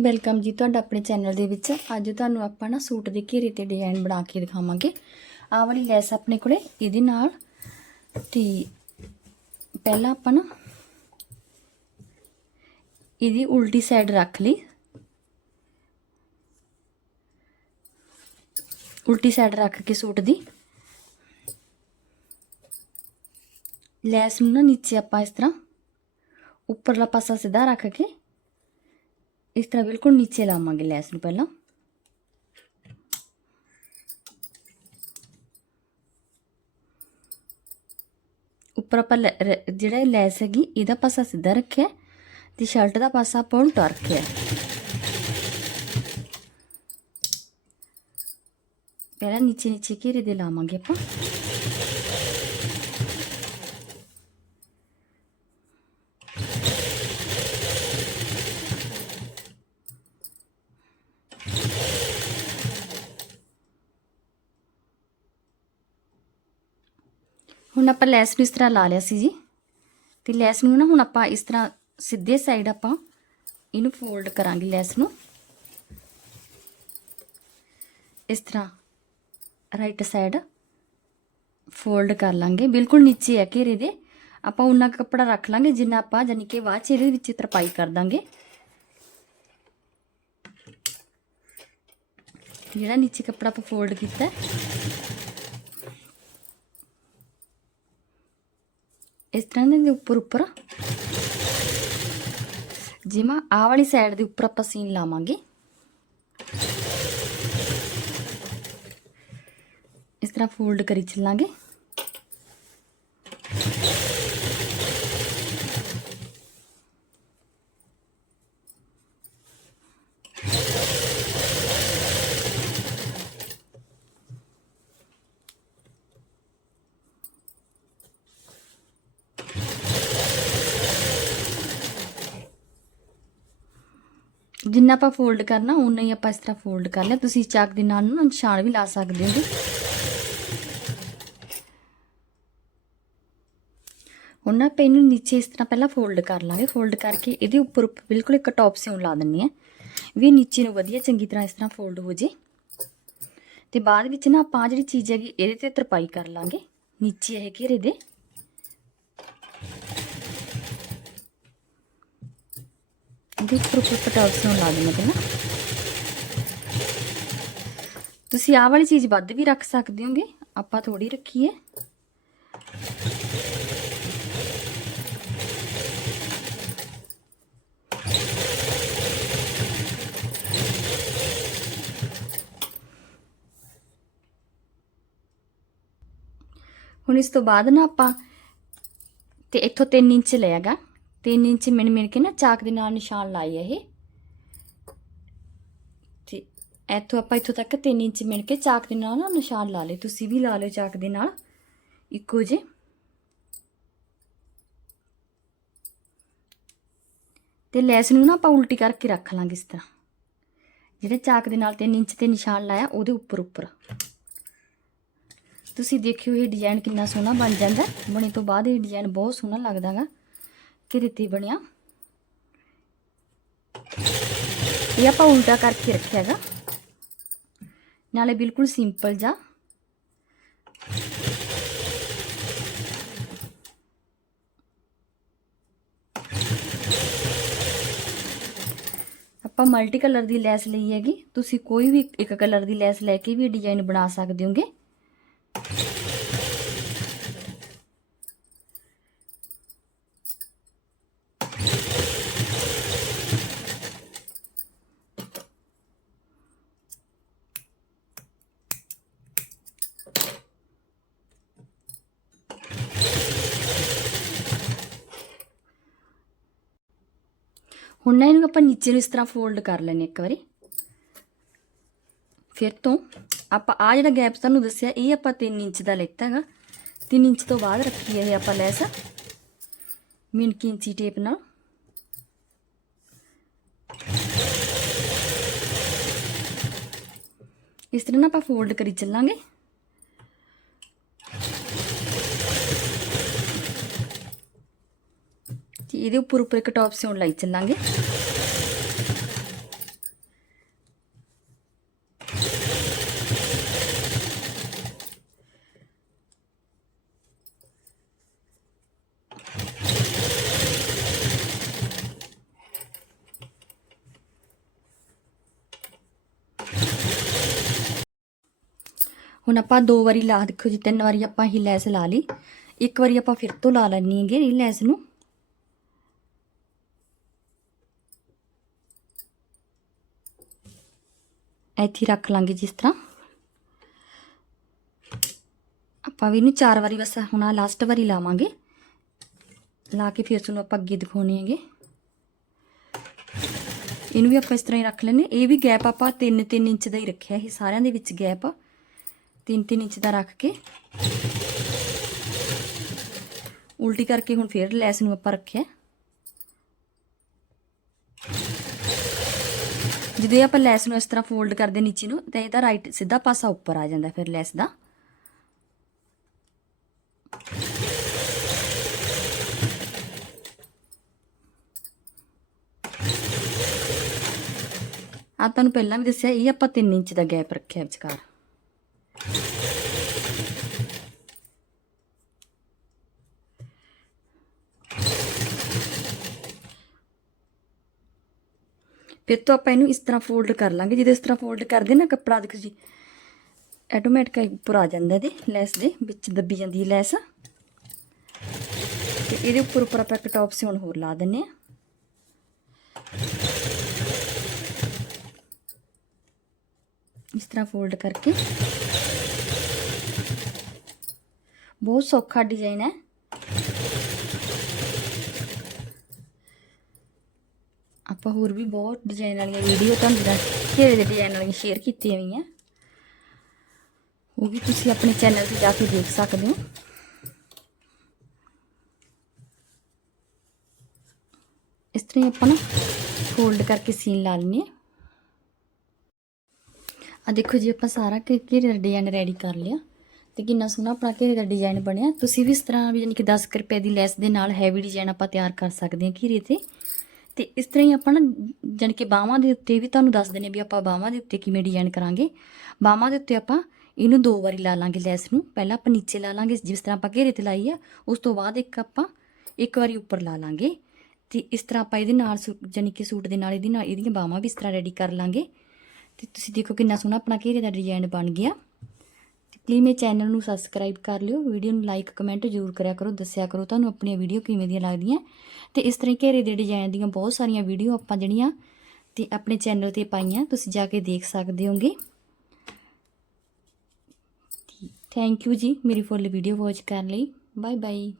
Welcome ਜੀ ਤੁਹਾਡਾ ਆਪਣੇ ਚੈਨਲ ਦੇ ਵਿੱਚ। ਅੱਜ ਤੁਹਾਨੂੰ ਆਪਾਂ ਨਾ ਸੂਟ ਦੇ ਘੇਰੇ ਤੇ ਡਿਜ਼ਾਈਨ ਬਣਾ ਕੇ ਦਿਖਾਵਾਂਗੇ। ਆਹ ਵਾਲੀ ਲੈਸ ਆਪਣੇ ਕੋਲੇ, ਇਹਦੇ ਨਾਲ। ਤੇ ਪਹਿਲਾਂ ਆਪਾਂ ਨਾ ਇਹਦੀ ਉਲਟੀ ਸਾਈਡ ਰੱਖ ਲਈ। ਉਲਟੀ ਸਾਈਡ ਰੱਖ ਕੇ ਸੂਟ ਦੀ। ਲੈਸ ਨੂੰ ਨਾ ਨੀਚੇ ਆਪਾਂ ਇਸ ਤਰ੍ਹਾਂ ਉੱਪਰਲਾ ਪਾਸਾ ਸਿੱਧਾ ਰੱਖ ਕੇ ਇਸ ਤਰ੍ਹਾਂ ਬਿਲਕੁਲ ਨੀਚੇ ਲਾਵਾਂਗੇ ਲੈਸ ਨੂੰ ਪਹਿਲਾਂ ਉੱਪਰ ਆਪਾਂ ਜਿਹੜਾ ਲੈਸ ਹੈਗੀ ਇਹਦਾ ਪਾਸਾ ਸਿੱਧਾ ਰੱਖਿਆ ਤੇ ਸ਼ਰਟ ਦਾ ਪਾਸਾ ਆਪਾਂ ਉਲਟਾ ਰੱਖਿਆ ਪਹਿਲਾਂ ਨੀਚੇ ਨੀਚੇ ਘੇਰੇ ਦੇ ਲਾਵਾਂਗੇ ਆਪਾਂ ਹੁਣ ਆਪਾਂ ਲੈਸ ਨੂੰ ਇਸ ਤਰ੍ਹਾਂ ਲਾ ਲਿਆ ਸੀ ਜੀ। ਤੇ ਲੈਸ ਨੂੰ ਨਾ ਹੁਣ ਆਪਾਂ ਇਸ ਤਰ੍ਹਾਂ ਸਿੱਧੇ ਸਾਈਡ ਆਪਾਂ ਇਹਨੂੰ ਫੋਲਡ ਕਰਾਂਗੇ ਲੈਸ ਨੂੰ। ਇਸ ਤਰ੍ਹਾਂ ਰਾਈਟ ਸਾਈਡ ਫੋਲਡ ਕਰ ਲਾਂਗੇ। ਬਿਲਕੁਲ ਨੀਚੇ ਹੈ ਘੇਰੇ ਦੇ। ਆਪਾਂ ਉਨਾ ਕੁ ਕੱਪੜਾ ਰੱਖ ਲਾਂਗੇ ਜਿੰਨਾ ਆਪਾਂ ਜਾਨੀ ਕਿ ਬਾਅਦ ਚ ਇਹਦੇ ਵਿੱਚ ਤਰਪਾਈ ਕਰ ਦਾਂਗੇ। ਜਿਹੜਾ ਨੀਚੇ ਕੱਪੜਾ ਆਪਾਂ ਫੋਲਡ ਕੀਤਾ ਇਸ ਤਰ੍ਹਾਂ ਦੇ ਉੱਪਰ ਉੱਪਰ ਜਿਵੇਂ ਆਹ ਵਾਲੀ ਸਾਈਡ ਦੇ ਉੱਪਰ ਆਪਾਂ ਸੀਨ ਲਾਵਾਂਗੇ ਇਸ ਤਰ੍ਹਾਂ ਫੋਲਡ ਕਰੀ ਚੱਲਾਂਗੇ ਜਿੰਨਾ ਆਪਾਂ ਫੋਲਡ ਕਰਨਾ ਉਨਾ ਹੀ ਆਪਾਂ ਇਸ ਤਰ੍ਹਾਂ ਫੋਲਡ ਕਰ ਲਿਆ। ਤੁਸੀਂ ਚਾਕ ਦੇ ਨਾਲ ਨਾ ਨਿਸ਼ਾਨ ਵੀ ਲਾ ਸਕਦੇ ਹੋ। ਹੁਣ ਨਾ ਆਪਾਂ ਇਹਨੂੰ ਨੀਚੇ ਇਸ ਤਰ੍ਹਾਂ ਪਹਿਲਾਂ ਫੋਲਡ ਕਰ ਲਾਂਗੇ। ਫੋਲਡ ਕਰਕੇ ਇਹਦੇ ਉੱਪਰ ਉੱਪਰ ਬਿਲਕੁਲ ਇੱਕ ਟੌਪ ਸਿਉਂ ਲਾ ਦਿੰਨੀ ਆ। ਵੀ ਨੀਚੇ ਨੂੰ ਵਧੀਆ ਚੰਗੀ ਤਰ੍ਹਾਂ ਇਸ ਤਰ੍ਹਾਂ ਫੋਲਡ ਹੋ ਜੇ। ਤੇ ਬਾਅਦ ਵਿੱਚ ਨਾ ਆਪਾਂ ਆਹ ਜਿਹੜੀ ਚੀਜ਼ ਹੈਗੀ, ਇਹਦੇ ਤੇ ਤਰਪਾਈ ਕਰ ਲਾਂਗੇ। ਨੀਚੇ ਇਹ ਘੇਰੇ ਦੇ ਇਹਦੇ ਉੱਪਰ ਉੱਪਰ ਟੌਪ ਸਿਉਣ ਲਾ ਦੇਣਾ ਪਹਿਲਾਂ ਤੁਸੀਂ ਆਹ ਵਾਲੀ ਚੀਜ਼ ਵੱਧ ਵੀ ਰੱਖ ਸਕਦੇ ਹੋਗੇ। ਆਪਾਂ ਥੋੜੀ ਰੱਖੀ ਹੈ। ਹੁਣ ਇਸ ਤੋਂ ਬਾਅਦ ਨਾ ਆਪਾਂ ਤੇ ਇੱਥੋਂ 3 ਇੰਚ ਲਿਆਗਾ 3 ਇੰਚ ਮਿਣ ਮਿਣ ਕੇ ਨਾ ਚਾਕ ਦੇ ਨਾਲ ਨਿਸ਼ਾਨ ਲਾਈ ਹੈ ਇਹ। ਤੇ ਇੱਥੋਂ ਆਪਾਂ ਇੱਥੋਂ ਤੱਕ 3 ਇੰਚ ਮਿਣ ਕੇ ਚਾਕ ਦੇ ਨਾਲ ਨਾ ਨਿਸ਼ਾਨ ਲਾ ਲਏ। ਤੁਸੀਂ ਵੀ ਲਾ ਲਿਓ ਚਾਕ ਦੇ ਨਾਲ। ਇੱਕੋ ਜੇ ਤੇ ਲੈਸ ਨੂੰ ਨਾ ਆਪਾਂ ਉਲਟੀ ਕਰਕੇ ਰੱਖ ਲਾਂਗੇ ਇਸ ਤਰ੍ਹਾਂ। ਜਿਹੜੇ ਚਾਕ ਦੇ ਨਾਲ 3 ਇੰਚ ਤੇ ਨਿਸ਼ਾਨ ਲਾਇਆ, ਉਹਦੇ ਉੱਪਰ ਉੱਪਰ। ਤੁਸੀਂ ਦੇਖਿਓ ਇਹ ਡਿਜ਼ਾਈਨ ਕਿੰਨਾ ਸੋਹਣਾ ਬਣ ਜਾਂਦਾ। ਬਣੇ ਤੋਂ ਬਾਅਦ ਇਹ ਡਿਜ਼ਾਈਨ ਬਹੁਤ ਸੋਹਣਾ ਲੱਗਦਾਗਾ। ਕਿ ਦਿੱਤੀ ਬਣਿਆ ਇਹ ਆਪਾਂ ਉਲਟਾ ਕਰਕੇ ਰੱਖਿਆਗਾ ਨਾਲੇ ਬਿਲਕੁਲ ਸਿੰਪਲ ਜਾ ਆਪਾਂ ਮਲਟੀ ਕਲਰ ਦੀ ਲੈਸ ਲਈ ਹੈਗੀ ਤੁਸੀਂ ਕੋਈ ਵੀ ਇੱਕ ਕਲਰ ਦੀ ਲੈਸ ਲੈ ਕੇ ਵੀ ਡਿਜ਼ਾਈਨ ਬਣਾ ਸਕਦੇ ਹੋਗੇ ਹੁਣ ਨਾ ਇਹਨੂੰ ਆਪਾਂ ਨੀਚੇ ਨੂੰ ਇਸ ਤਰ੍ਹਾਂ ਫੋਲਡ ਕਰ ਲੈਣੇ ਇੱਕ ਵਾਰੀ। ਫਿਰ ਤੋਂ ਆਪਾਂ ਆ ਜਿਹੜਾ ਗੈਪ ਤੁਹਾਨੂੰ ਦੱਸਿਆ, ਇਹ ਆਪਾਂ 3 ਇੰਚ ਦਾ ਲੈਤਾ ਹੈਗਾ। 3 ਇੰਚ ਤੋਂ ਬਾਅਦ ਰੱਖੀ ਇਹ ਆਪਾਂ ਲੈਸ। ਮਿਣਕੀ ਇੰਚੀ ਟੇਪ ਨਾਲ। ਇਸ ਤਰ੍ਹਾਂ ਨਾ ਆਪਾਂ ਫੋਲਡ ਕਰੀ ਚੱਲਾਂਗੇ। ਇਹਦੇ ਉੱਪਰ ਉੱਪਰ ਇੱਕ ਟੌਪ ਸਿਉਣ ਲਈ ਚੱਲਾਂਗੇ ਹੁਣ ਆਪਾਂ ਦੋ ਵਾਰੀ ਲਾ ਦੇਖੋ ਜੀ ਤਿੰਨ ਵਾਰੀ ਆਪਾਂ ਇਹ ਲੈਸ ਲਾ ਲਈ ਇੱਕ ਵਾਰੀ ਆਪਾਂ ਫਿਰ ਤੋਂ ਲਾ ਲੈਣੀ ਹੈਗੇ ਇਹ ਲੈਸ ਨੂੰ ਇੱਥੇ ਰੱਖ ਲਾਂਗੇ ਜਿਸ ਤਰ੍ਹਾਂ। ਆਪਾਂ ਵੀ ਇਹਨੂੰ ਚਾਰ ਵਾਰੀ ਬਸ ਹੁਣ ਆ ਲਾਸਟ ਵਾਰੀ ਲਾਵਾਂਗੇ। ਲਾ ਕੇ ਫਿਰ ਤੁਹਾਨੂੰ ਆਪਾਂ ਅੱਗੇ ਦਿਖਾਉਣੇ ਹੈਗੇ। ਇਹਨੂੰ ਵੀ ਆਪਾਂ ਇਸ ਤਰ੍ਹਾਂ ਹੀ ਰੱਖ ਲੈਨੇ ਇਹ ਵੀ ਗੈਪ ਆਪਾਂ 3-3 ਇੰਚ ਦਾ ਹੀ ਰੱਖਿਆ। ਇਹ ਸਾਰਿਆਂ ਦੇ ਵਿੱਚ ਗੈਪ 3-3 ਇੰਚ ਦਾ ਰੱਖ ਕੇ। ਉਲਟੀ ਕਰਕੇ ਹੁਣ ਫੇਰ ਲੈਸ ਨੂੰ ਆਪਾਂ ਰੱਖਿਆ। ਜਦੋਂ ਇਹ ਆਪਾਂ ਲੈਸ ਨੂੰ ਇਸ ਤਰ੍ਹਾਂ ਫੋਲਡ ਕਰਦੇ ਨੀਚੇ ਨੂੰ, ਤਾਂ ਇਹਦਾ ਰਾਈਟ ਸਿੱਧਾ ਪਾਸਾ ਉੱਪਰ ਆ ਜਾਂਦਾ ਫਿਰ ਲੈਸ ਦਾ। ਆ ਤੁਹਾਨੂੰ ਪਹਿਲਾਂ ਵੀ ਦੱਸਿਆ, ਇਹ ਆਪਾਂ 3 ਇੰਚ ਦਾ ਗੈਪ ਰੱਖਿਆ ਵਿਚਕਾਰ। ਫਿਰ ਤੋਂ ਆਪਾਂ ਇਹਨੂੰ ਇਸ ਤਰ੍ਹਾਂ ਫੋਲਡ ਕਰ ਲਾਂਗੇ, ਜਦੋਂ ਇਸ ਤਰ੍ਹਾਂ ਫੋਲਡ ਕਰਦੇ ਨਾ ਕੱਪੜਾ, ਦੇਖੋ ਜੀ ਆਟੋਮੈਟਿਕ ਉੱਪਰ ਆ ਜਾਂਦਾ ਇਹਦੇ, ਲੈਸ ਦੇ, ਵਿੱਚ ਦੱਬੀ ਜਾਂਦੀ ਹੈ ਲੈਸ। ਤੇ ਇਹਦੇ ਉੱਪਰ ਉੱਪਰ ਆਪਾਂ ਇੱਕ ਟੌਪ ਸਿਉਣ ਹੋਰ ਲਾ ਦਿੰਨੇ ਆ ਇਸ ਤਰ੍ਹਾਂ ਫੋਲਡ ਕਰਕੇ। ਬਹੁਤ ਸੌਖਾ ਡਿਜ਼ਾਈਨ ਹੈ। ਆਪਾਂ ਹੋਰ ਵੀ ਬਹੁਤ ਡਿਜ਼ਾਈਨ ਵਾਲੀਆਂ ਵੀਡੀਓ ਤੁਹਾਨੂੰ ਦੱਸ ਘੇਰੇ ਦੇ ਡਿਜ਼ਾਈਨ ਵਾਲੀਆਂ ਸ਼ੇਅਰ ਕੀਤੀਆਂ ਹੋਈਆਂ। ਉਹ ਵੀ ਤੁਸੀਂ ਆਪਣੇ ਚੈਨਲ ਤੇ ਜਾ ਕੇ ਦੇਖ ਸਕਦੇ ਹੋ। ਇਸ ਤਰ੍ਹਾਂ ਹੀ ਆਪਾਂ ਨਾ ਫੋਲਡ ਕਰਕੇ ਸੀਨ ਲਾ ਲੈਣੀ ਹੈ। ਆ ਦੇਖੋ ਜੀ, ਆਪਾਂ ਸਾਰਾ ਘੇ- ਘੇਰੇ ਦਾ ਡਿਜ਼ਾਈਨ ਰੈਡੀ ਕਰ ਲਿਆ ਤੇ ਕਿੰਨਾ ਸੋਹਣਾ ਆਪਣਾ ਘੇਰੇ ਦਾ ਡਿਜ਼ਾਈਨ ਬਣਿਆ। ਤੁਸੀਂ ਵੀ ਇਸ ਤਰ੍ਹਾਂ ਵੀ ਯਾਨੀ ਕਿ 10 ਕੁ ਰੁਪਏ ਦੀ ਲੈਸ ਦੇ ਨਾਲ ਹੈਵੀ ਡਿਜ਼ਾਈਨ ਆਪਾਂ ਤਿਆਰ ਕਰ ਸਕਦੇ ਹਾਂ ਘੇਰੇ ਤੇ। ਤੇ ਇਸ ਤਰ੍ਹਾਂ ਹੀ ਆਪਾਂ ਨਾ ਜਾਣੀ ਕਿ ਬਾਹਾਂ ਦੇ ਉੱਤੇ ਵੀ ਤੁਹਾਨੂੰ ਦੱਸ ਦਿੰਦੇ ਵੀ ਆਪਾਂ ਬਾਹਾਂ ਦੇ ਉੱਤੇ ਕਿਵੇਂ ਡਿਜ਼ਾਈਨ ਕਰਾਂਗੇ। ਬਾਹਾਂ ਦੇ ਉੱਤੇ ਆਪਾਂ ਇਹਨੂੰ ਦੋ ਵਾਰੀ ਲਾ ਲਾਂਗੇ ਲੈਸ ਨੂੰ। ਪਹਿਲਾਂ ਆਪਾਂ ਨੀਚੇ ਲਾ ਲਾਂਗੇ, ਜਿਸ ਤਰ੍ਹਾਂ ਆਪਾਂ ਘੇਰੇ ਤੇ ਲਾਈ ਆ, ਉਸ ਤੋਂ ਬਾਅਦ ਇੱਕ ਆਪਾਂ ਇੱਕ ਵਾਰੀ ਉੱਪਰ ਲਾ ਲਾਂਗੇ। ਤੇ ਇਸ ਤਰ੍ਹਾਂ ਆਪਾਂ ਇਹਦੇ ਨਾਲ ਸੂ- ਜਾਣੀ ਕਿ ਸੂਟ ਦੇ ਨਾਲ ਇਹਦੀ ਨਾਲ ਇਹਦੀਆਂ ਬਾਹਾਂ ਵੀ ਇਸ ਤਰ੍ਹਾਂ ਰੈਡੀ ਕਰ ਲਾਂਗੇ। ਤੇ ਤੁਸੀਂ ਦੇਖੋ ਕਿੰਨਾ ਸੋਹਣਾ ਆਪਣਾ ਘੇਰੇ ਦਾ ਡਿਜ਼ਾਈਨ ਬਣ ਗਿਆ। ਤੇ ਮੇਰੇ ਚੈਨਲ ਨੂੰ ਸਬਸਕ੍ਰਾਈਬ ਕਰ ਲਿਓ ਵੀਡੀਓ ਨੂੰ ਲਾਈਕ ਕਮੈਂਟ ਜ਼ਰੂਰ ਕਰਿਆ ਕਰੋ, ਦੱਸਿਆ ਕਰੋ ਤੁਹਾਨੂੰ ਆਪਣੀਆਂ ਵੀਡੀਓ ਕਿਵੇਂ ਦੀਆਂ ਲੱਗਦੀਆਂ। ਤੇ ਇਸ ਤਰ੍ਹਾਂ ਹੀ ਘੇਰੇ ਦੇ ਡਿਜ਼ਾਈਨ ਦੀਆਂ ਬਹੁਤ ਸਾਰੀਆਂ ਵੀਡੀਓ ਆਪਾਂ ਜਿਹੜੀਆਂ ਤੇ ਆਪਣੇ ਚੈਨਲ ਤੇ ਪਾਈਆਂ, ਤੁਸੀਂ ਜਾ ਕੇ ਦੇਖ ਸਕਦੇ ਹੋਗੇ। ਥੈਂਕ ਯੂ ਜੀ ਮੇਰੀ ਫੁੱਲ ਵੀਡੀਓ ਵਾਚ ਕਰਨ ਲਈ। Bye bye